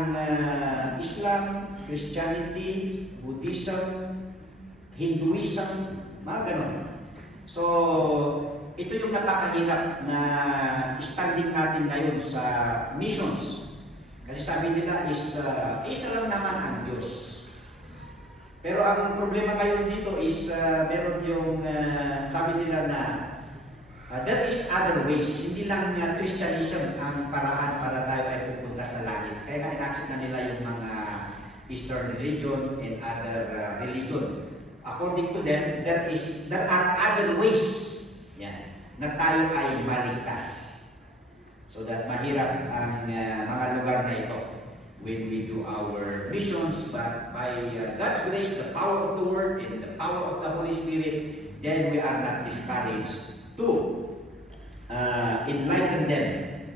Islam, Christianity, Buddhism, Hinduism, mga ganun. So, ito yung napakahirap na standing natin ngayon sa missions. Kasi sabi nila is, isa lang naman ang Diyos. Pero ang problema ngayon dito is, meron yung sabi nila na there is other ways. Hindi lang Christianism ang paraan para tayo ay pupunta sa langit. Kaya nga inaccept na nila yung mga Eastern religion and other religion. According to them, there are other ways na tayo ay maligtas. So that mahirap ang mga lugar na ito when we do our missions, but by God's grace, the power of the Word and the power of the Holy Spirit, then we are not discouraged to enlighten them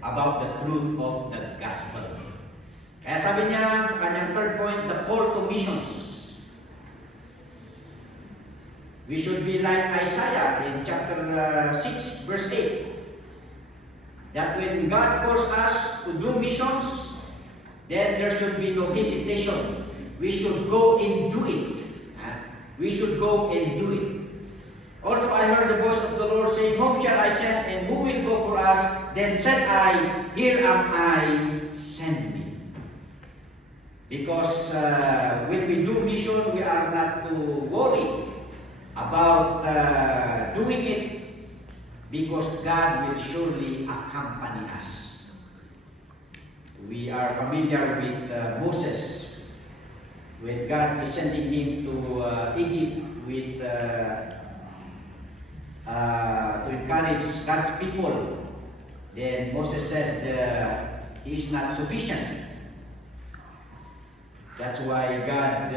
about the truth of the gospel. Kaya sabi niya sa kanyang third point, the call to missions. We should be like Isaiah in chapter 6, verse 8. That when God calls us to do missions, then there should be no hesitation. We should go and do it. We should go and do it. Also, I heard the voice of the Lord saying, whom shall I send, and who will go for us? Then said I, here am I, send me. Because when we do mission, we are not to worry about doing it, because God will surely accompany us. We are familiar with Moses, when God is sending him to Egypt with to encourage God's people. Then Moses said he is not sufficient. That's why God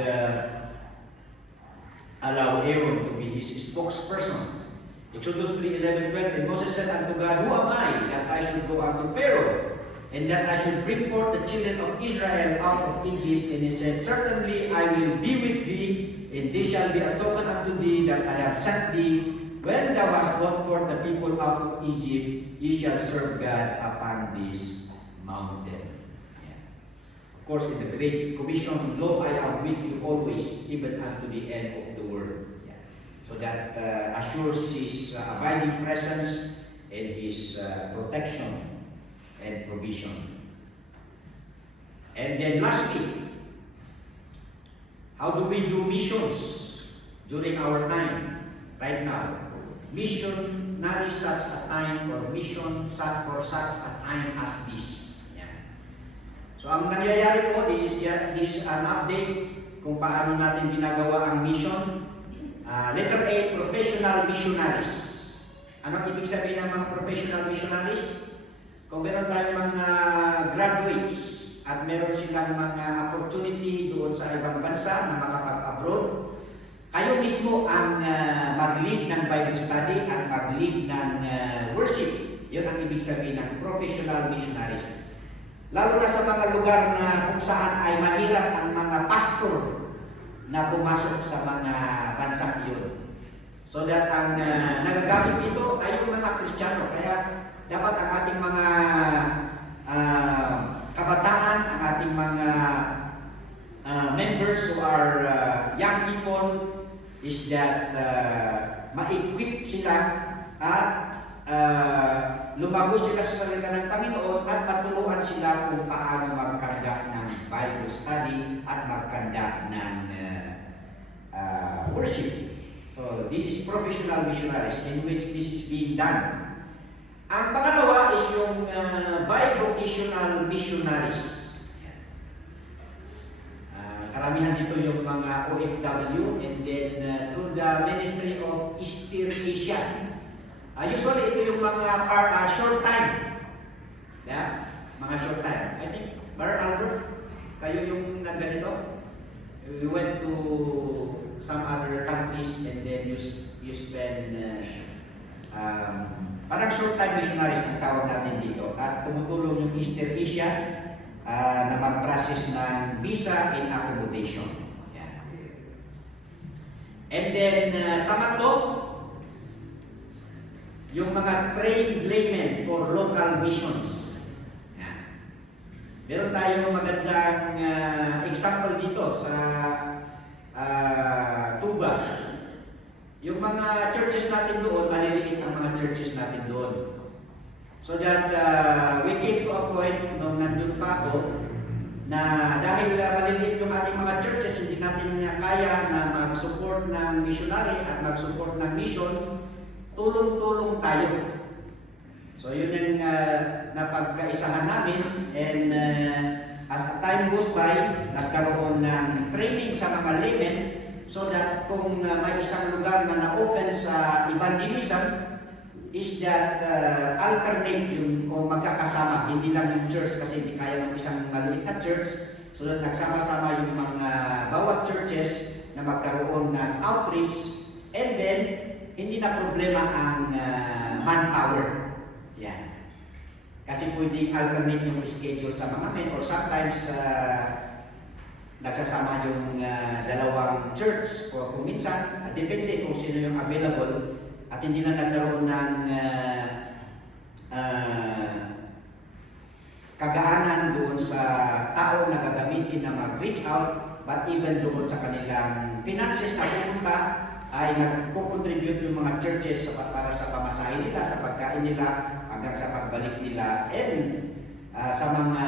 allowed Aaron to be his spokesperson. Exodus 3:11-12, and Moses said unto God, who am I that I should go unto Pharaoh, and that I should bring forth the children of Israel out of Egypt? And he said, certainly I will be with thee, and this shall be a token unto thee that I have sent thee. When thou hast brought forth the people out of Egypt, ye shall serve God upon this mountain. Of course, in the Great Commission, lo, I am with you always, even unto the end of the world. So that assures his abiding presence and his protection and provision. And then lastly, how do we do missions during our time right now? Missionary such a time, or mission for such a time as this. So ang nangyayari po, this is an update kung paano natin ginagawa ang mission. Letter A, professional missionaries. Anong ibig sabihin ng mga professional missionaries? Kung meron tayong mga graduates at meron silang mga opportunity doon sa ibang bansa na makapag-abroad, kayo mismo ang mag-lead ng Bible study at mag-lead ng worship. Yun ang ibig sabihin ng professional missionaries. Lalo na sa mga lugar na kung saan ay mahirap ang mga pastor na pumasok sa mga bansang iyon. So that ang nagagamit dito ay yung mga Kristiyano. Kaya dapat ang ating mga kabataan, ang ating mga members who are young people, is that ma-equip sila at lumago sila sa salita ng Panginoon at matulungan sila kung paano magkandak ng Bible study at magkandak ng worship. So this is professional missionaries in which this is being done. Ang pangalawa is yung bivocational missionaries. Karamihan dito yung mga OFW, and then through the Ministry of Eastern Asia. Usually ito yung mga short time. Yeah? Mga short time. I think, Brother Albert, kayo yung nagganito? We went to some other countries and then you spend parang short time missionaries ang tawag natin dito. At tumutulong yung Eastern Asia na mag-process ng visa and accommodation. Yeah. And then, pangatlo, yung mga trained laymen for local missions. Yan. Meron tayong magandang example dito sa Tuba. Yung mga churches natin doon, maliliit ang mga churches natin doon. So that we came to a point nung nandun pa ako na dahil maliliit yung ating mga churches, hindi natin kaya na mag-support ng missionary at mag-support ng mission, tulong-tulong tayo. So yun yung napagkaisahan namin, and as time goes by, nagkaroon ng training sa mga laymen so that kung may isang lugar na na-open sa evangelism, is that alternate yung o magkakasama, hindi lang yung church kasi hindi kaya ng isang maliit na church, so that nagsama-sama yung mga bawat churches na magkaroon ng outreach, and then hindi na problema ang manpower. Yan. Kasi pwedeng alternate yung schedule sa mga men, or sometimes nagsasama yung dalawang church o kung minsan, depende kung sino yung available. At hindi na nagkaroon ng kagaanan doon sa tao na gagamitin na mag-reach out, but even doon sa kanilang finances na pupunta ay nagko-contribute yung mga churches para sa pamasahe nila, sa pagkain nila, hanggang sa pagbalik nila, and sa mga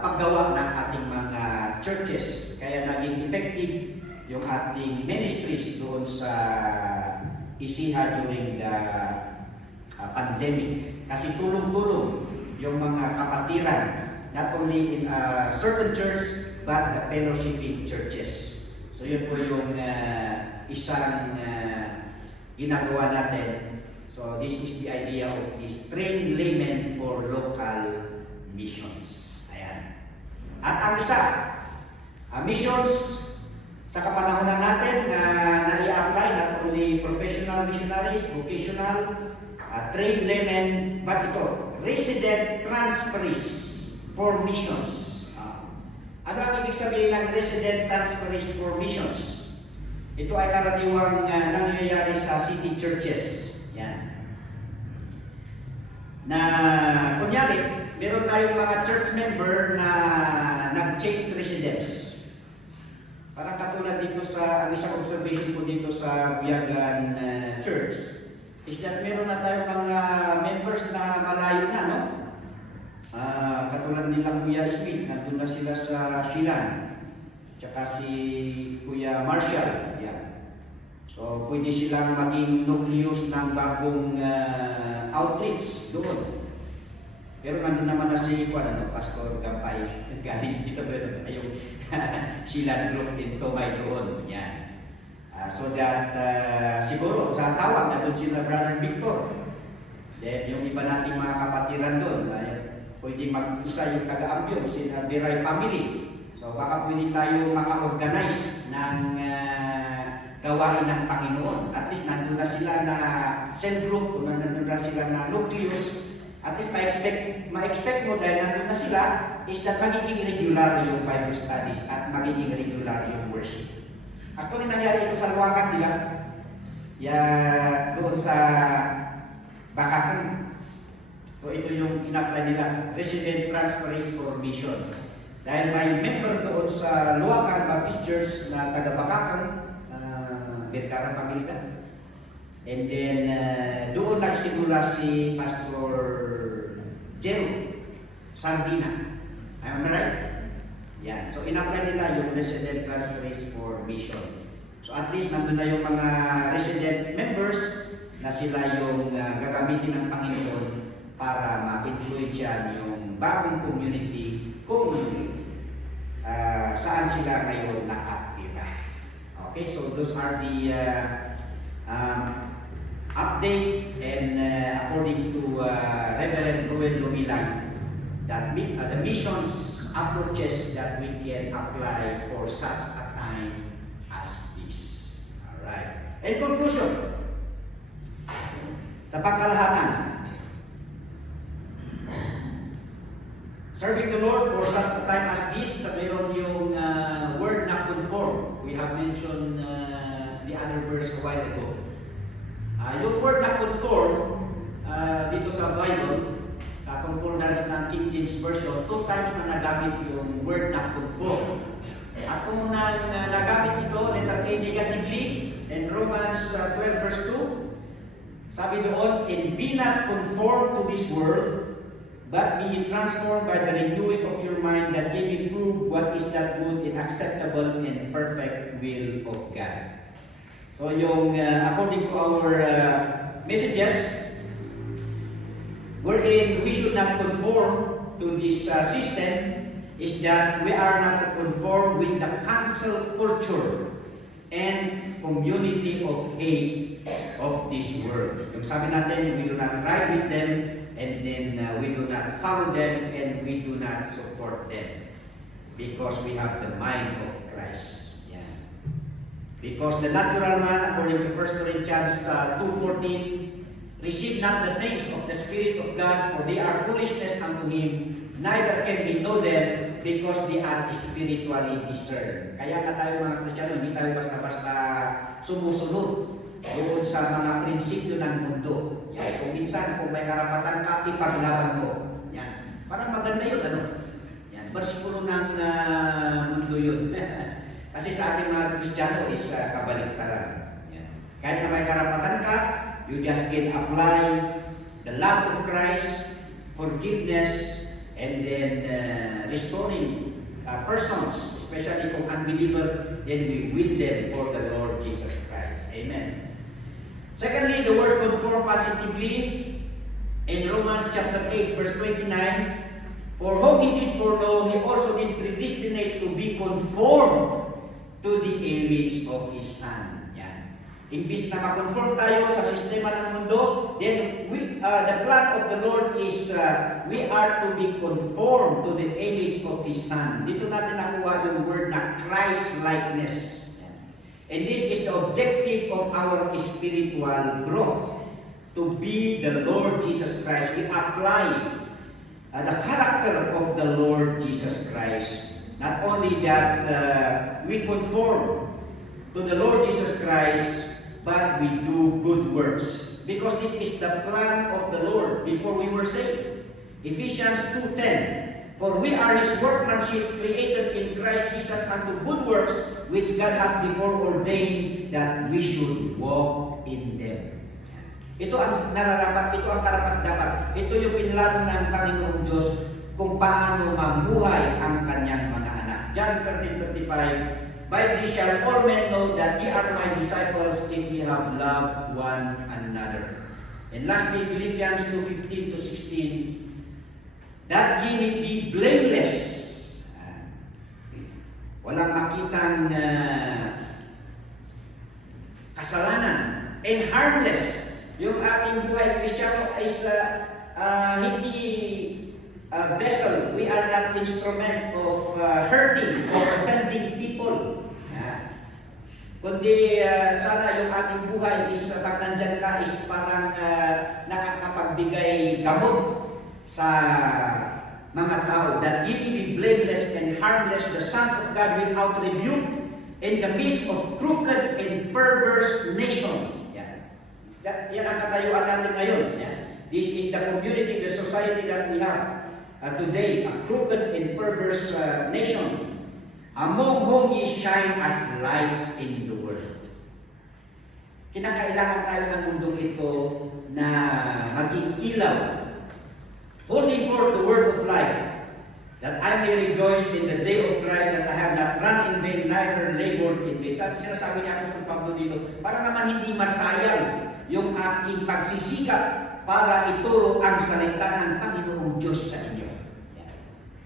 paggawa ng ating mga churches. Kaya naging effective yung ating ministries doon sa Isiha during the pandemic. Kasi tulong-tulong yung mga kapatiran, not only in a certain church, but the fellowshipping churches. So yun po yung isang ginagawa natin. So this is the idea of this trained laymen for local missions. Ayan. At ang isa, missions sa kapanahonan natin na i-apply, not only professional missionaries, vocational, trained laymen, but ito, resident transferees for missions. Ano ang ibig sabihin ng resident transferees for missions? Ito ay karaniwang nangyayari sa city churches. Yan. Na, kunyari, meron tayong mga church member na nag-change residence. Parang katulad dito sa, ang isang observation ko dito sa Buyagan Church, is that meron na tayong mga members na malayo na, no? Katulad nilang Kuya Smith, nandun na sila sa Shilan, tsaka si Kuya Marshall, yan. So, pwede silang maging nucleus ng bagong outreach doon. Pero nandun naman na si Pastor Gampay, galing dito, pero tayong Shilan group in Tomay doon. Yan. So that siguro sa tawag nandun sila Brother Victor. Then yung iba nating mga kapatiran doon, pwede mag-isa yung taga-ambyon, sila Biray family. So baka pwede tayo maka-organize ng gawain ng Panginoon. At least nandun na sila na cell group, nandun na sila na nucleus. At least ma-expect mo dahil nandun na sila, is that magiging regular yung Bible studies at magiging regular yung worship. Actually, nangyari ito sa Luwakan, di ba? Doon sa Bakakan. So ito yung in-apply nila, resident transferees for mission. Dahil may member doon sa Luwakan Baptist Church na taga Bakakan, Berkara Familia. And then, doon nagsimula si Pastor Jero Sardina. Am I right? Yan. So, in-apply nila yung resident transferees for mission. So, at least nandun na yung mga resident members na sila yung gagamitin ng Panginoon para ma-influensyan yung bagong community kung saan sila ngayon nakatira. Okay, so those are the update, and according to Reverend Ruel Lumilang, that the missions approaches that we can apply for such a time as this. Alright. In conclusion, sa pangkalahatan, serving the Lord for such a time as this, mayroon yung word na conform. We have mentioned the other verse a while ago. Yung word na conform, dito sa Bible, sa concordance ng King James Version, 2 times na nagamit yung word na conform. At kung nagamit ito, letter A, negatively, in Romans 12 verse 2, sabi doon, and be not conformed to this world, but be transformed by the renewing of your mind, that ye may prove what is that good and acceptable and perfect will of God. So yung according to our messages, wherein we should not conform to this system, is that we are not to conform with the cancel culture and community of hate of this world. Yung sabi natin, we do not ride with them, and then we do not follow them, and we do not support them. Because we have the mind of Christ. Yeah. Because the natural man, according to 1 Corinthians 2:14, receive not the things of the Spirit of God, for they are foolishness unto him, neither can he know them, because they are spiritually discerned. Kaya nga tayo mga Kristiyano, hindi tayo basta-basta sumusunod doon sa mga prinsipyo ng mundo. Yan. Kung minsan, kung may karapatan ka, ipaglaban mo. Yan. Parang maganda yun, ano? Yan. Bersikulo ng mundo yun. Kasi sa ating mga Kristiyano is kabaliktaran. Yan. Kahit na may karapatan ka, you just can apply the love of Christ, forgiveness, and then restoring persons, especially kung unbeliever, then we win them for the Lord Jesus Christ. Amen. Secondly, the word conform positively in Romans chapter 8, verse 29, for whom he did foreknow, he also did predestinate to be conformed to the image of his Son. Imbis na makonform tayo sa sistema ng mundo, then the plan of the Lord is we are to be conformed to the image of His Son. Dito natin nakuha yung word na Christ-likeness. And this is the objective of our spiritual growth, to be the Lord Jesus Christ. We apply the character of the Lord Jesus Christ. Not only that we conform to the Lord Jesus Christ, but we do good works. Because this is the plan of the Lord before we were saved. Ephesians 2:10, for we are His workmanship, created in Christ Jesus unto good works, which God hath before ordained that we should walk in them. Ito ang nararapat, ito ang karapat-dapat. Ito yung pinlano ng Panginoong Diyos kung paano mamuhay ang kanyang mga anak. John 13:35, by this shall all men know that ye are my disciples, if ye have loved one another. And lastly, Philippians 2:15-16, that ye may be blameless. Walang makitang kasalanan. And harmless. Yung ating buhay Kristiyano is hindi vessel. We are not instrument of hurting or offending people. Kundi sana yung ating buhay is pag nandyan ka is parang nakakapagbigay gamot sa mga tao, that ye may be blameless and harmless, the sons of God without rebuke, in the midst of crooked and perverse nation. Yan ang katayuan natin ngayon. This is the community, the society that we have today, a crooked and perverse nation, among whom ye shine as lights in the world. Kinakailangan tayo ng mundong ito na maging ilaw, holding forth the word of life, that I may rejoice in the day of Christ, that I have not run in vain, neither labored in vain. Sinasabi niya Apostol Pablo dito, para naman hindi masayang yung aking pagsisikap para ituro ang salita ng Panginoong Diyos sa inyo.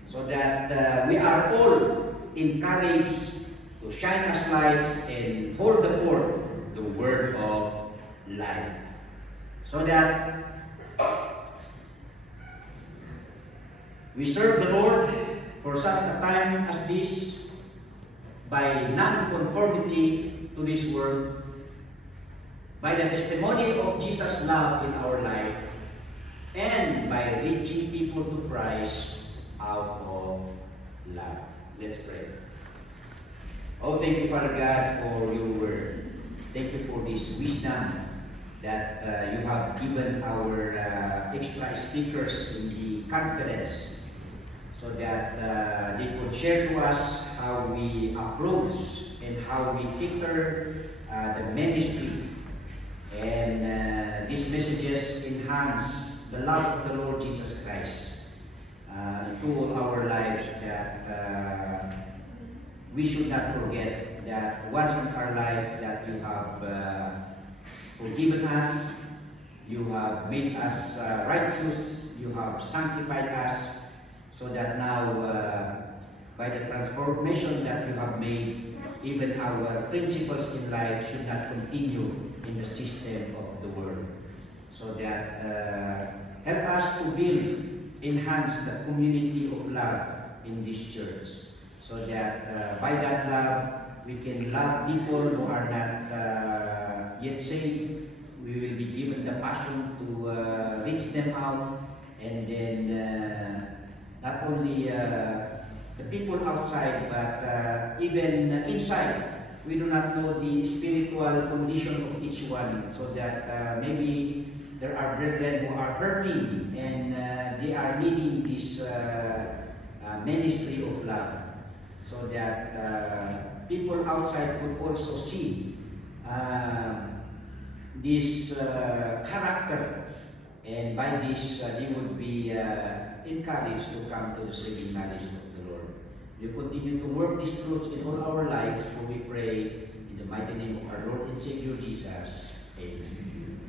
So that we are all encouraged to shine as lights and hold the forth the word of life. So that we serve the Lord for such a time as this by non-conformity to this world, by the testimony of Jesus' love in our life, and by reaching people to Christ out of love. Let's pray. Oh, thank you, Father God, for your word. Thank you for this wisdom that you have given our extra speakers in the conference so that they could share to us how we approach and how we cater the ministry. And these messages enhance the love of the Lord Jesus Christ into all our lives, that we should not forget that once in our life that you have forgiven us, you have made us righteous, you have sanctified us, so that now by the transformation that you have made, even our principles in life should not continue in the system of the world. So that help us to build, enhance the community of love in this church, so that by that love we can love people who are not yet saved. We will be given the passion to reach them out, and then not only the people outside, but even inside. We do not know the spiritual condition of each one, so that maybe there are brethren who are hurting and they are needing this ministry of love, so that people outside could also see this character, and by this they would be encouraged to come to the saving knowledge of the Lord. You continue to work these truths in all our lives, for we pray in the mighty name of our Lord and Savior Jesus. Amen.